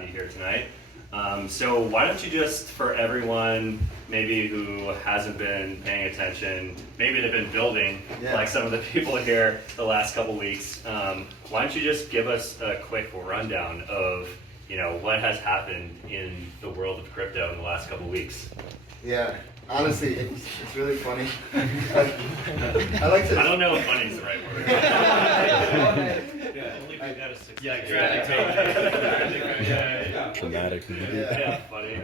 have you here tonight. So why don't you just, for everyone maybe who hasn't been paying attention, maybe they've been building like some of the people here the last couple weeks, why don't you just give us a quick rundown of what has happened in the world of crypto in the last couple weeks? Yeah, honestly, it's really funny. I like to. I don't know if funny is the right word. Yeah, only do that as 6. Yeah, exactly. Dramatic. Yeah, funny.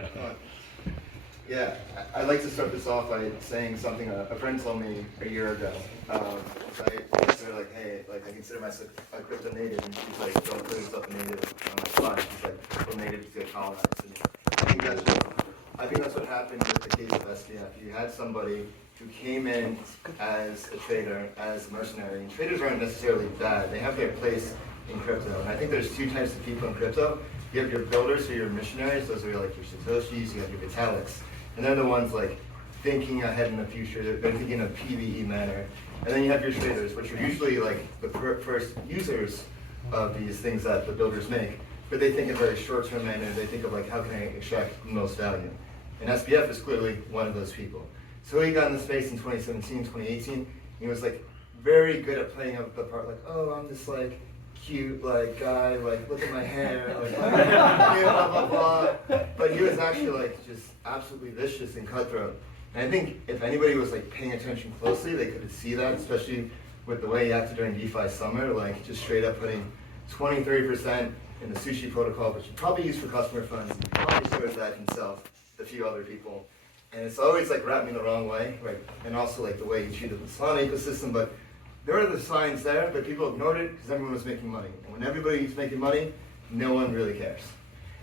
Yeah, I like to start this off by saying something a friend told me a year ago. I consider like, hey, like I consider myself a crypto native, and she's like, don't call yourself a native. I'm like, fine. She's like, well, natives get colonized. And I think that's what happened with the case of SBF. You had somebody who came in as a trader, as a mercenary, and traders aren't necessarily bad. They have their place in crypto, and I think there's two types of people in crypto. You have your builders, who are your missionaries. Those are like your Satoshis. You have your Vitaliks. And they're the ones like thinking ahead in the future. They're thinking in a PvE manner. And then you have your traders, which are usually like the first users of these things that the builders make. But they think in a very short-term manner. They think of like, how can I extract the most value? And SBF is clearly one of those people. So he got in the space in 2017, 2018. He was like very good at playing up the part, like, oh, I'm this like cute like guy, like look at my hair, like blah blah blah. But he was actually like just absolutely vicious and cutthroat. And I think if anybody was like paying attention closely, they could see that, especially with the way he acted during DeFi summer, like just straight up putting 20-30% in the sushi protocol, which he probably used for customer funds. He probably stores that himself, a few other people. And it's always like rubbed me the wrong way, right? And also like the way he treated the Solana ecosystem, but there were the signs there, but people ignored it because everyone was making money. And when everybody's making money, no one really cares.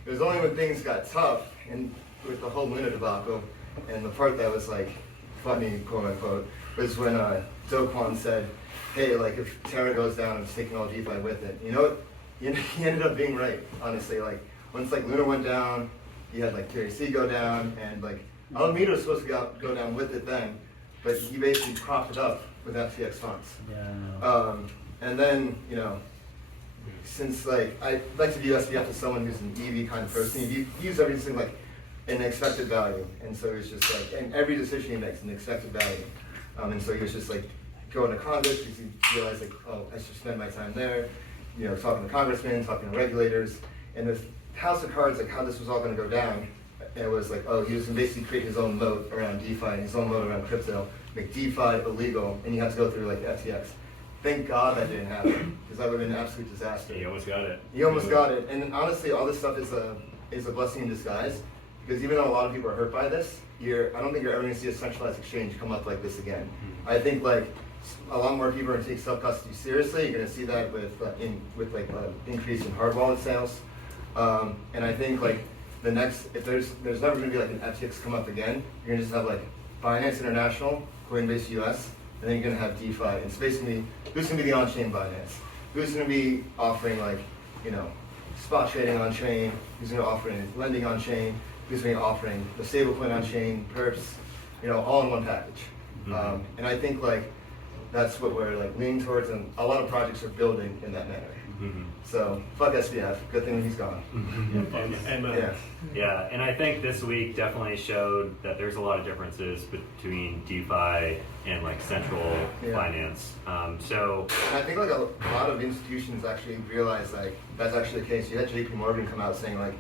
It was only when things got tough, and with the whole Luna debacle, and the part that was like funny, quote unquote, was when Do Kwon said, hey, like if Terra goes down, I'm taking all DeFi with it. You know what? He ended up being right, honestly. Like once like Luna went down, you had like TRC go down, and like Alameda was supposed to go down with it then, but he basically propped it up with FTX funds. Yeah. And then, since like I like to view SBF as someone who's an EV kind of person, he views everything like an expected value, and so it's just like, and every decision he makes an expected value, and so he was just like going to Congress because he realized like, oh, I should spend my time there, talking to congressmen, talking to regulators, and this house of cards, like how this was all going to go down. It was like, oh, he was going to basically create his own moat around DeFi and his own moat around crypto, make DeFi illegal, and you have to go through like FTX. Thank God that didn't happen, because that would have been an absolute disaster. He almost got it. He almost got it, and honestly, all this stuff is a blessing in disguise, because even though a lot of people are hurt by this, I don't think you're ever going to see a centralized exchange come up like this again. I think like a lot more people are going to take self-custody seriously. You're going to see that with increase in hard wallet sales, and I think like if there's never going to be like an FTX come up again, you're going to just have like Binance International, Coinbase US, and then you're going to have DeFi. And it's basically, who's going to be the on-chain Binance? Who's going to be offering like, spot trading on-chain? Who's going to offer lending on-chain? Who's going to be offering the stablecoin on-chain, perps, all in one package. And I think like that's what we're like leaning towards, and a lot of projects are building in that manner. So fuck SBF. Good thing he's gone. Yeah, and I think this week definitely showed that there's a lot of differences between DeFi and like central finance. So and I think like a lot of institutions actually realize like that's actually the case. You had JP Morgan come out saying like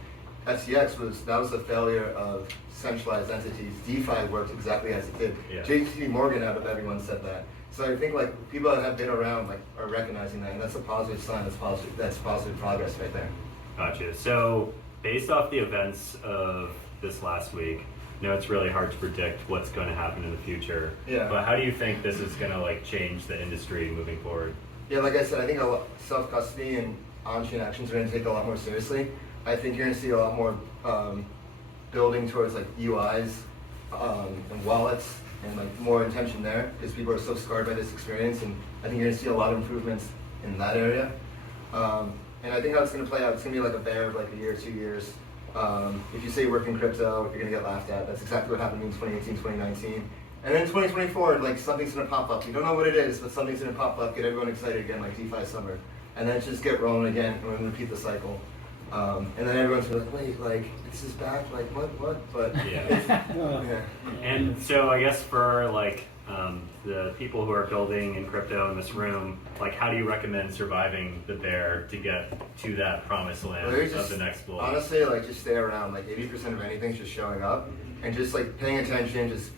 FTX was a failure of centralized entities. DeFi worked exactly as it did. JP Morgan out of everyone said that. So I think like people that have been around like are recognizing that, and that's a positive sign. That's positive progress right there. Gotcha. So based off the events of this last week, it's really hard to predict what's going to happen in the future. Yeah. But how do you think this is going to like change the industry moving forward? Yeah, like I said, I think self-custody and on-chain actions are going to take a lot more seriously. I think you're going to see a lot more building towards like UIs and wallets, and like more intention there, because people are so scarred by this experience, and I think you're going to see a lot of improvements in that area. And I think how it's going to play out, it's going to be like a bear of like a year, 2 years. If you say you work in crypto, you're going to get laughed at. That's exactly what happened in 2018, 2019. And then 2024, like something's going to pop up. You don't know what it is, but something's going to pop up, get everyone excited again, like DeFi summer. And then just get rolling again, and we're going to repeat the cycle. And then everyone's like, wait, like, this is back, like, what? But yeah. And so I guess for like the people who are building in crypto in this room, like how do you recommend surviving the bear to get to that promised land of the next bull? Honestly, like just stay around. Like 80% of anything's just showing up and just like paying attention, just,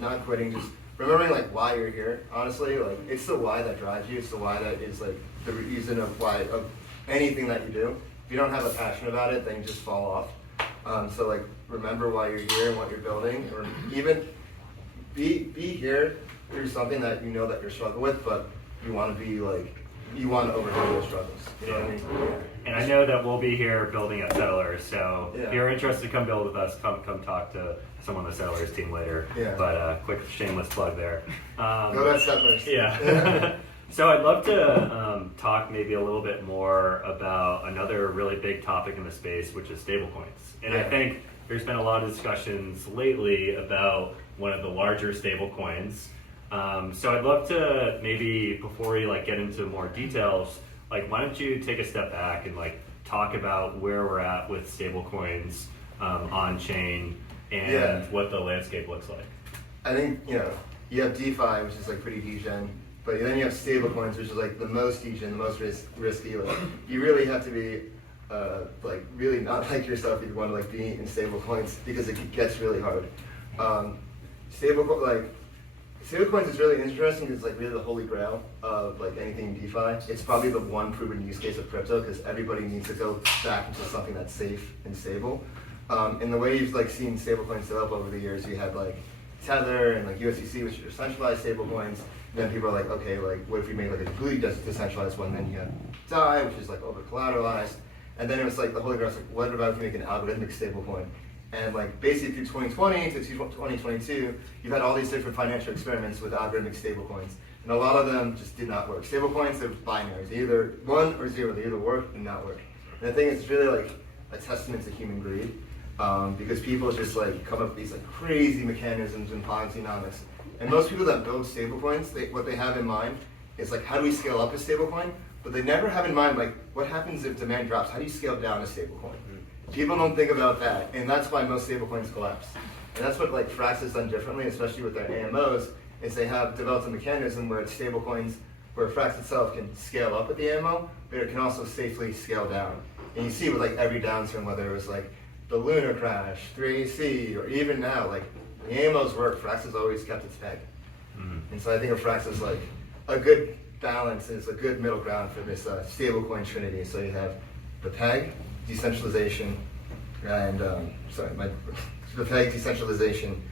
not quitting, just remembering like why you're here. Honestly, like it's the why that drives you. It's the why that is like the reason of anything that you do. If you don't have a passion about it, then you just fall off. So like remember why you're here and what you're building, or even be here through something that you know that you're struggling with, but you want to be like, you want to overcome those struggles. You know what I mean? Yeah. And I know that we'll be here building at Settlers, so if you're interested, come build with us. Come talk to someone on the Settlers team later. Yeah. But quick shameless plug there. Go to Settlers. Yeah. So I'd love to talk maybe a little bit more about another really big topic in the space, which is stablecoins. And I think there's been a lot of discussions lately about one of the larger stablecoins. So I'd love to maybe, before we like get into more details, like why don't you take a step back and like talk about where we're at with stablecoins on chain and what the landscape looks like. I think you have DeFi, which is like pretty degen, but then you have stablecoins, which is like the most degen, the most risky. Like, you really have to be like really not like yourself if you want to like be in stablecoins because it gets really hard. Stablecoins is really interesting because it's like really the holy grail of like anything in DeFi. It's probably the one proven use case of crypto because everybody needs to go back into something that's safe and stable. And the way you've like seen stablecoins develop over the years, you had like Tether and like USDC, which are centralized stablecoins. Then people are like, okay, like what if we make like a completely decentralized one? Then you have DAI, which is like over collateralized. And then it was like the holy grail, like what about if we make an algorithmic stablecoin? And like basically through 2020 to 2022, you've had all these different financial experiments with algorithmic stablecoins. And a lot of them just did not work. Stablecoins, they're binaries, either 1 or 0. They either work or not work. And I think it's really like a testament to human greed because people just like come up with these like crazy mechanisms and Ponzi-nomics. And most people that build stablecoins, what they have in mind is like, how do we scale up a stablecoin? But they never have in mind like, what happens if demand drops? How do you scale down a stablecoin? People don't think about that, and that's why most stablecoins collapse. And that's what like Frax has done differently, especially with their AMOs, is they have developed a mechanism where it's stablecoins, where Frax itself can scale up with the AMO, but it can also safely scale down. And you see with like every downturn, whether it was like the lunar crash, 3AC, or even now, like the AMOs work, Frax has always kept its peg. And so I think of Frax as like a good balance, and it's a good middle ground for this stablecoin trinity. So you have the peg, decentralization, and the peg, decentralization,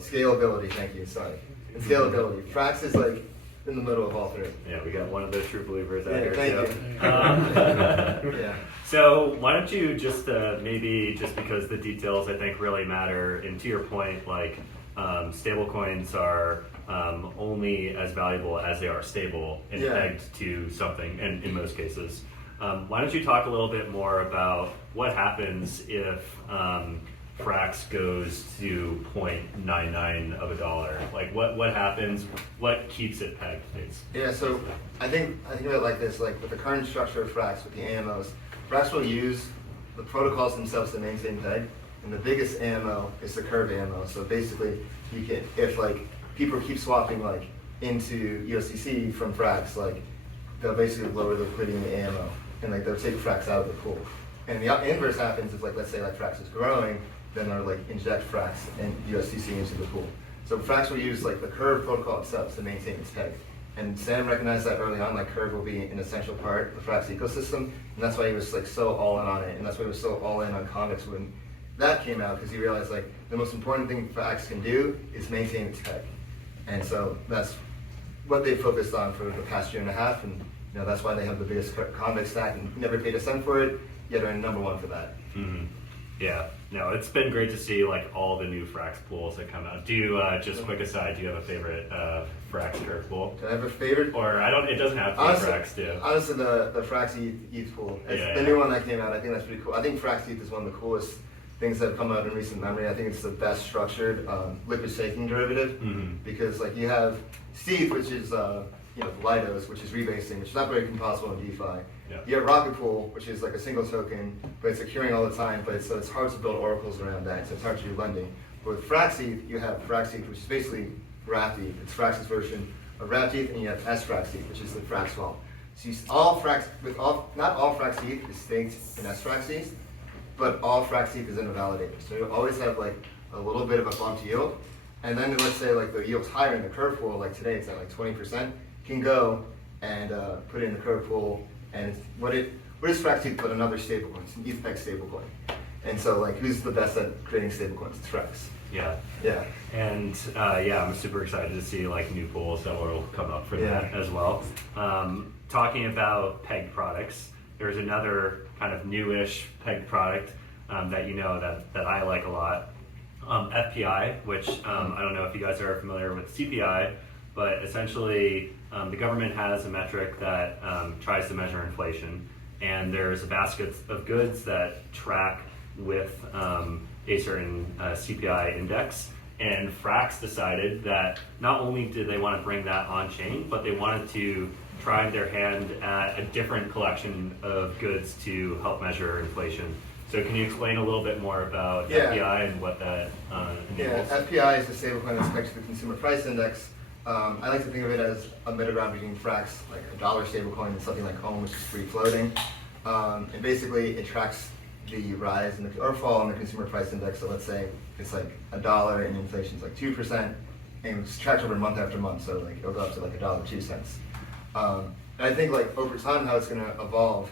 scalability. Thank you. Sorry, and scalability. Frax is like in the middle of all three. Yeah, we got one of those true believers out here. Thank you. So why don't you just maybe just because the details I think really matter, and to your point, like stablecoins are only as valuable as they are stable and pegged to something, and in most cases. Why don't you talk a little bit more about what happens if Frax goes to 0.99 of a dollar? Like what happens? What keeps it pegged? Yeah, so I think about it like this, like with the current structure of Frax, with the AMOs, Frax will use the protocols themselves to maintain peg, and the biggest AMO is the curve AMO. So basically, you can, if like people keep swapping like into USDC from Frax, like they'll basically lower the liquidity in the AMO. And like they'll take Frax out of the pool. And the inverse happens if like let's say like Frax is growing, then they'll like inject Frax and USDC into the pool. So Frax will use like the Curve protocol itself to maintain its peg. And Sam recognized that early on, like Curve will be an essential part of the Frax ecosystem, and that's why he was like so all in on it, and that's why he was so all in on Convex when that came out, because he realized like the most important thing Frax can do is maintain its peg. And so that's what they focused on for the past year and a half, and that's why they have the biggest Convex stack and never paid a cent for it, yet they're number one for that. Mm-hmm. Yeah, no, it's been great to see like all the new Frax pools that come out. Do you, just quick aside, do you have a favorite Frax curve pool? Do I have a favorite? Or it doesn't have to be Frax too. Honestly, the Frax ETH pool, the new one that came out, I think that's pretty cool. I think Frax ETH is one of the coolest things that have come out in recent memory. I think it's the best structured liquid staking derivative, because like you have Steve, which is Lidos, which is rebasing, which is not very possible in DeFi. Yeah. You have Rocket Pool, which is like a single token, but it's occurring all the time, but so it's hard to build oracles around that, so it's hard to do lending. But with Fraxgiving, you have Fraxgiving, which is basically Wrapped-ETH. It's Frax's version of Wrapped-ETH, and you have sFraxETH, which is the Frax vault. So you, not all Frax-ETH is staked in sFraxETH, but all Frax-ETH is in a validator. So you always have like a little bit of a bumped yield, and then let's say like the yield's higher in the curve pool, like today it's at like 20%, you can go and put it in the curve pool, and it's, what is Frax-ETH but another stablecoin? It's an ETH-pegged stablecoin. And so like who's the best at creating stablecoins? It's Frax. Yeah. Yeah. And I'm super excited to see like new pools that will come up for that as well. Talking about pegged products, there's another kind of newish pegged product that you know that I like a lot. FPI, which I don't know if you guys are familiar with CPI, but essentially the government has a metric that tries to measure inflation, and there's a basket of goods that track with a certain CPI index. And Frax decided that not only did they want to bring that on chain, but they wanted to try their hand at a different collection of goods to help measure inflation. So can you explain a little bit more about FPI and what that enables? Yeah, FPI is the stablecoin that's pegged to the consumer price index. I like to think of it as a middle ground between Frax, like a dollar stablecoin, and something like Home, which is free floating. And basically it tracks the rise in or fall in the consumer price index. So let's say it's like $1 and inflation's like 2%, and it's tracked over month after month. So like it'll go up to like $1.02. And I think like over time how it's going to evolve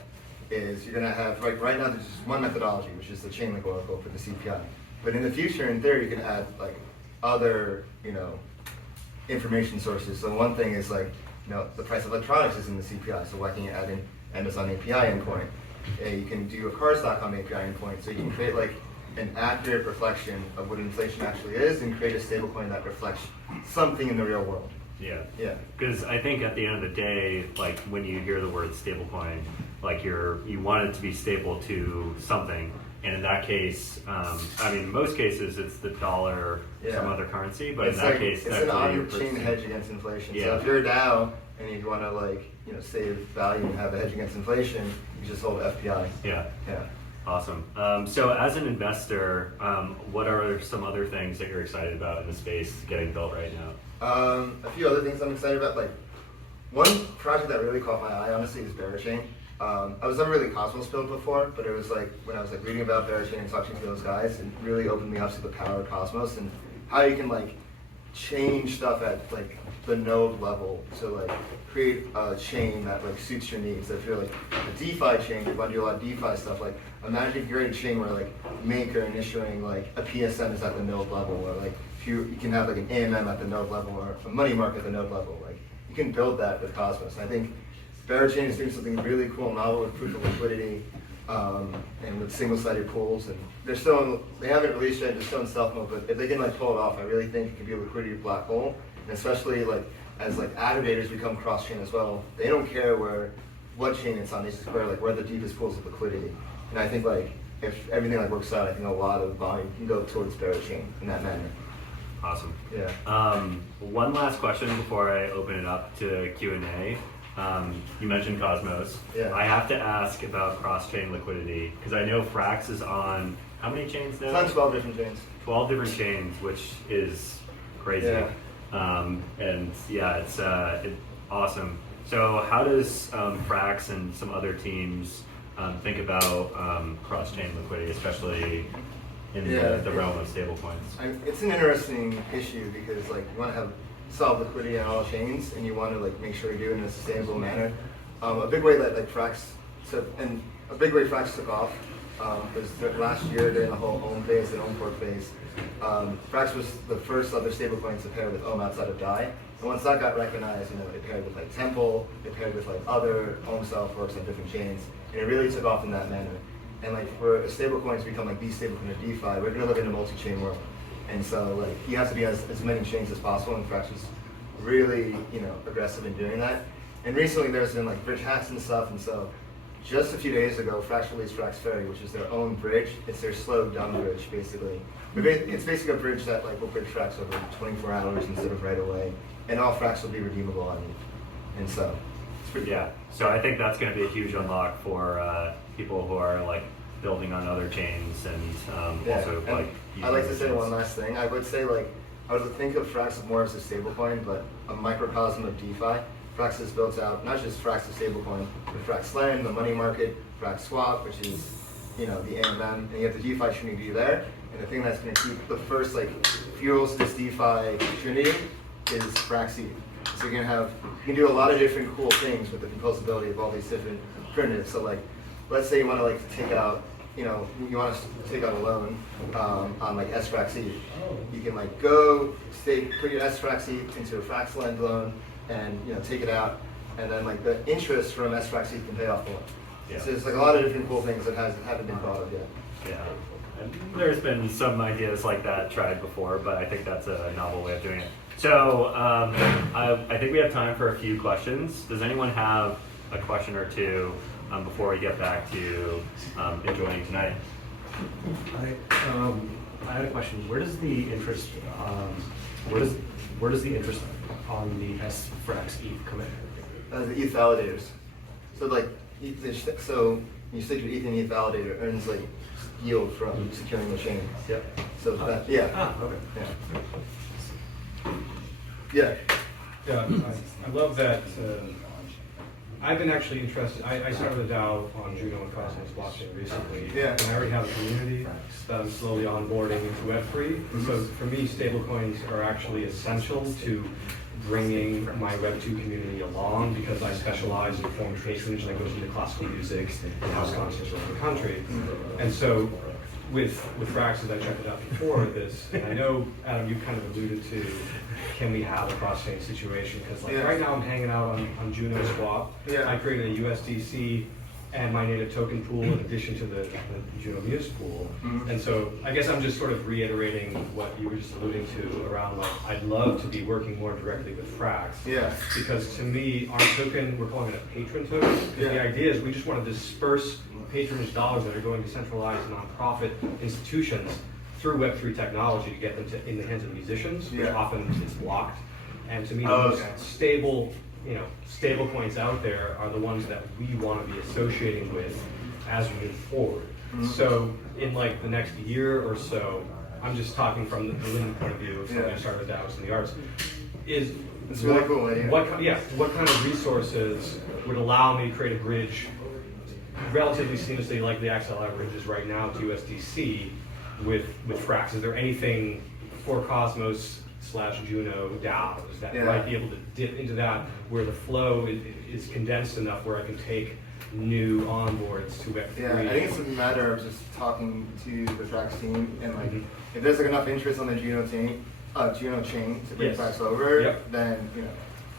is you're going to have, like right now there's just one methodology, which is the Chainlink Oracle for the CPI. But in the future, in theory, you can add like other, information sources. So one thing is like, the price of electronics is in the CPI. So why can't you add in Amazon API endpoint? You can do a cars.com API endpoint. So you can create like an accurate reflection of what inflation actually is and create a stablecoin that reflects something in the real world. Yeah. Yeah. Because I think at the end of the day, like when you hear the word stablecoin, like you want it to be stable to something. And in that case, in most cases it's the dollar or some other currency, but it's in that like, case, it's an on-chain hedge against inflation. Yeah. So if you're a DAO and you want to save value and have a hedge against inflation, you just hold FPI. Yeah. Yeah. Awesome. So as an investor, what are some other things that you're excited about in the space getting built right now? A few other things I'm excited about. Like one project that really caught my eye, honestly, is Berachain. I was never really Cosmos built before, but it was like when I was like reading about Berachain and talking to those guys, it really opened me up to the power of Cosmos and how you can like change stuff at like the node level to like create a chain that like suits your needs. If you're like a DeFi chain, you want to do a lot of DeFi stuff. Like imagine if you're in a chain where like maker and issuing like a PSM is at the node level, or like you can have like an AMM at the node level or a money market at the node level. Like you can build that with Cosmos. And I think Berachain is doing something really cool and novel with proof of liquidity and with single-sided pools. And they haven't released yet, they're still in stealth mode, but if they can like pull it off, I really think it could be a liquidity black hole. And especially like as like aggregators become cross-chain as well, they don't care what chain it's on, they just care like where the deepest pools of liquidity. And I think like if everything like works out, I think a lot of volume can go towards Berachain in that manner. Awesome. Yeah. One last question before I open it up to Q&A. You mentioned Cosmos. Yeah. I have to ask about cross-chain liquidity because I know Frax is on how many chains now? It's on 12 different chains. 12 different chains, which is crazy. Yeah. It's awesome. So how does Frax and some other teams think about cross-chain liquidity, especially in the realm of stablecoins? It's an interesting issue because like you want to have solve liquidity on all chains, and you want to like make sure you do it in a sustainable manner. A big way that like Frax took off was last year during the whole Ohm phase and Ohm fork phase. Frax was the first other stablecoins to pair with Ohm outside of DAI. And once that got recognized, it paired with like Temple, it paired with like other Ohm style forks on different chains, and it really took off in that manner. And like for a stablecoin to become like the stablecoin of DeFi, we're gonna live in a multi-chain world. And so like you have to be as many chains as possible, and Frax was really, aggressive in doing that. And recently there's been like bridge hacks and stuff, and so just a few days ago, Frax released Frax Ferry, which is their own bridge. It's their slowed down bridge, basically. It's basically a bridge that like will bridge Frax over 24 hours instead of right away, and all Frax will be redeemable on it. And so it's pretty So I think that's going to be a huge unlock for people who are like building on other chains and also and like. I like to say one last thing. I would say like I would think of Frax more as a stablecoin, but a microcosm of DeFi. Frax is built out not just Frax the stablecoin, but Frax Lend, the money market, Frax Swap, which is the AMM, and you have the DeFi Trinity there. And the thing that's going to keep the first fuels this DeFi Trinity is Fraxi. So you can do a lot of different cool things with the composability of all these different primitives. So let's say you want to take out, you want to take out a loan on SFraxE. You can go put your SFraxE into a Frax Lend loan and take it out, and then the interest from SFraxE can pay off the loan. Yeah. So there's a lot of different cool things that haven't been thought of yet. Yeah. And there's been some ideas like that tried before, but I think that's a novel way of doing it. So I think we have time for a few questions. Does anyone have a question or two before we get back to enjoying tonight? I had a question. Where does the interest where does the interest on the SFraxE come in? The ETH validators. So you stick your ETH in ETH validator, it earns yield from securing the chain. Yep. So that, yeah. Okay. Yeah. Yeah, I love that. I've been actually interested. I started a DAO on Juno and Cosmos blockchain recently. Yeah. And I already have a community that I'm slowly onboarding into Web3. So for me, stablecoins are actually essential to bringing my Web2 community along because I specialize in form patronage that goes into classical music and house concerts around the country. And so with Frax, as I checked it out before this, and I know, Adam, you kind of alluded to, can we have a cross-chain situation? Because right now I'm hanging out on Juno Swap. Yeah. I created a USDC and my native token pool in addition to the Juno Muse pool. Mm-hmm. And so I guess I'm just sort of reiterating what you were just alluding to around I'd love to be working more directly with Frax. Yeah. Because to me, our token, we're calling it a patron token. Yeah. The idea is we just want to disperse patronage dollars that are going to centralized nonprofit institutions through Web3 technology to get them in the hands of musicians, which often is blocked. And to me, the most stable coins out there are the ones that we want to be associating with as we move forward. Mm-hmm. So in the next year or so, I'm just talking from the Linden point of view of somebody who started DAOs in the arts, it's really cool. What kind of resources would allow me to create a bridge relatively seamlessly like the XLR bridge is right now to USDC with Frax? Is there anything for Cosmos / Juno DAOs that might be able to dip into that where the flow is condensed enough where I can take new onboards to Web3? Yeah, I think it's a matter of just talking to the Frax team and if there's enough interest on the Juno chain to bring Frax over, then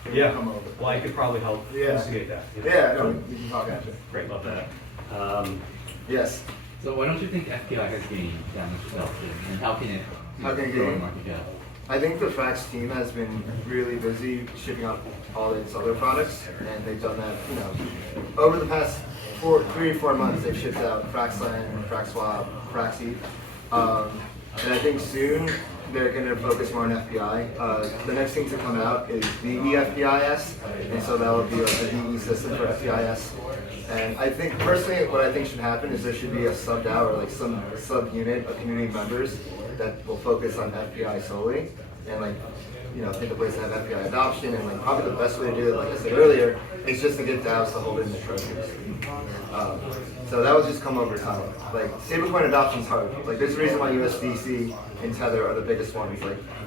come over. Well, I could probably help instigate that. Yeah, no, we can talk after. Great, love that. Yes. So why don't you think FPI has gained that much adoption, and how can it grow in market cap? I think the Frax team has been really busy shipping out all its other products, and they've done that, over the past 3 or 4 months. They've shipped out Frax Lend, Frax Swap, Fraxi, and I think soon they're going to focus more on FPI. The next thing to come out is VE-FPIS, and so that will be a VE system for FPIS. And I think, personally, what I think should happen is there should be a sub-DAO or some sub-unit of community members that will focus on FPI solely, and think of ways to have FPI adoption, and probably the best way to do it, like I said earlier, is just to get DAOs to hold it in the treasuries. So that will just come over time. Stablecoin adoption is hard. There's a reason why USDC and Tether are the biggest ones.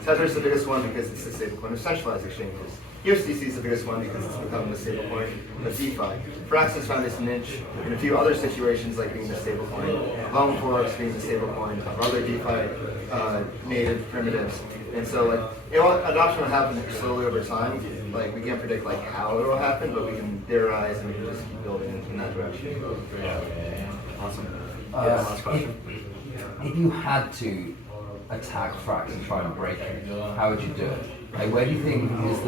Tether is the biggest one because it's the stablecoin of centralized exchanges. USDC is the biggest one because it's becoming the stablecoin of DeFi. Frax has found its niche in a few other situations, like being the stablecoin, Long Forex being the stablecoin of other DeFi native primitives. And so, adoption will happen slowly over time. We can't predict how it will happen, but we can theorize and we can just keep building in that direction. Awesome. Last question. If you had to attack Frax and try and break it, how would you do it? Where do you think is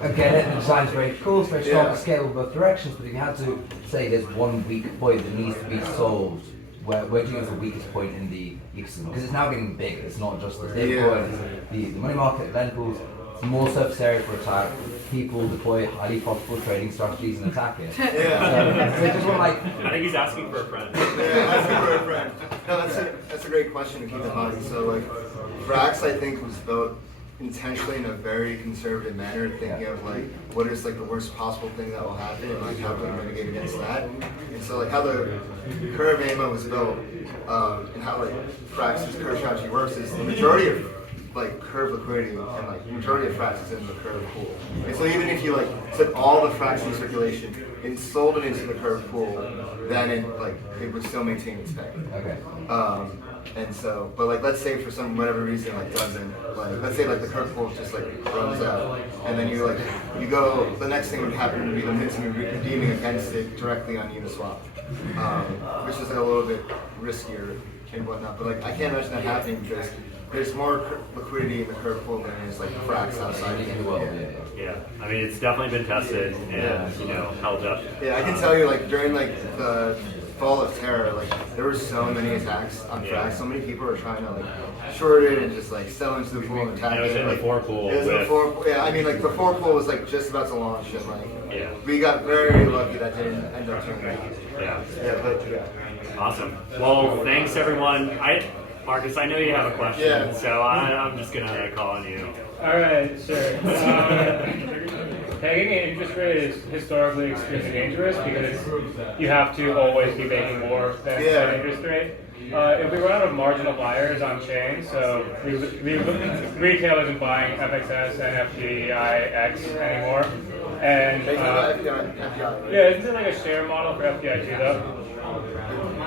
again, the design's very cool, it's very strong, scalable both directions, but if you had to say there's one weak point that needs to be solved, where do you think is the weakest point in the ecosystem? Because it's now getting big, it's not just the stablecoin, it's the money market, lend pools. more surface area for attack. People deploy highly profitable trading strategies and attack it. Yeah. So just want like. I think he's asking for a friend. Yeah, asking for a friend. No, that's a great question to keep in mind. So like, Frax I think was built intentionally in a very conservative manner, thinking of like what is like the worst possible thing that will happen and like how can we mitigate against that. And so like how the curve AMA was built and how like Frax's curve strategy works is the majority of like curve liquidity and like majority of Frax is in the curve pool. And so even if you like took all the Frax in circulation and sold it into the curve pool, then it would still maintain its peg. Okay. And so, but like, let's say for some whatever reason, like doesn't, like, let's say like the curve pool just like runs out, and then you go, the next thing would happen would be the minting and redeeming against it directly on Uniswap, which is like a little bit riskier and whatnot. But like, I can't imagine that happening because there's more liquidity in the curve pool than there is like Frax outside of it. Yeah, I mean, it's definitely been tested and, you know, held up. Yeah, I can tell you, like, during like the fall of Terra, like there were so many attacks on Frax. So many people were trying to like short it and just like sell into the pool and attack it. Was in like, the 4 pool. It was the 4 yeah, I mean like the 4 pool was like just about to launch and like we got very lucky that didn't end up turning out. Yeah. Awesome. Well, thanks everyone. Marcus, I know you have a question, so I'm just gonna call on you. All right, sure. Pegging an interest rate is historically extremely dangerous because you have to always be making more than that interest rate. If we run out of marginal buyers on chain, so retail isn't buying FXS and FDIX anymore, and yeah, isn't it like a share model for FDI2 though?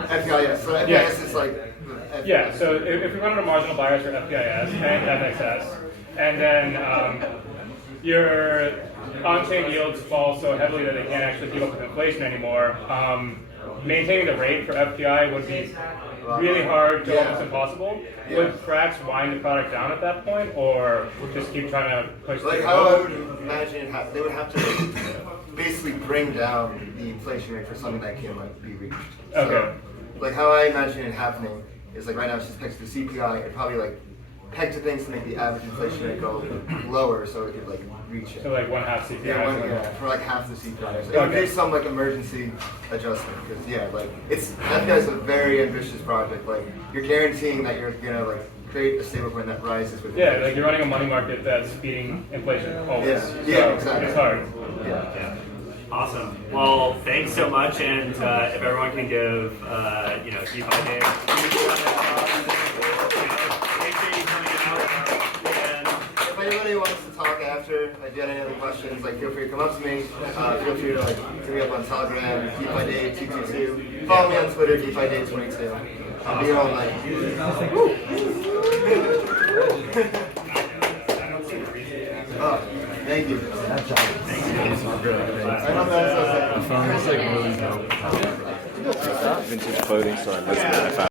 FDIS. So FDIS is like. Yeah, so if we run out of marginal buyers for FDIS and FXS, and then your on-chain yields fall so heavily that they can't actually keep up with inflation anymore, maintaining the rate for FDI would be really hard to almost impossible. Would Frax wind the product down at that point, or just keep trying to push like how I would imagine it they would have to basically bring down the inflation rate for something that can like be reached. Okay. So, like how I imagine it happening is like right now it's just pegged to the CPI and probably like pegged to things to make the average inflation rate go lower so it could like reach it. So like 1/2 CPI. Yeah, for like half the CPI. So it would be some like emergency adjustment because like FPI is a very ambitious project. Like you're guaranteeing that you're gonna like create a stablecoin that rises with inflation. like you're running a money market that's beating inflation always. Yeah, exactly. It's hard. Yeah. Awesome. Well, thanks so much, and if everyone can give, DeFi Dave. If anybody wants to talk after, if you had any other questions, like feel free to come up to me. Feel free to like hit me up on Telegram, DeFi Dave 222. Follow me on Twitter, DeFi Dave 22. I'll be here all night. Thank you. I found this like really dope vintage clothing store in Lisbon.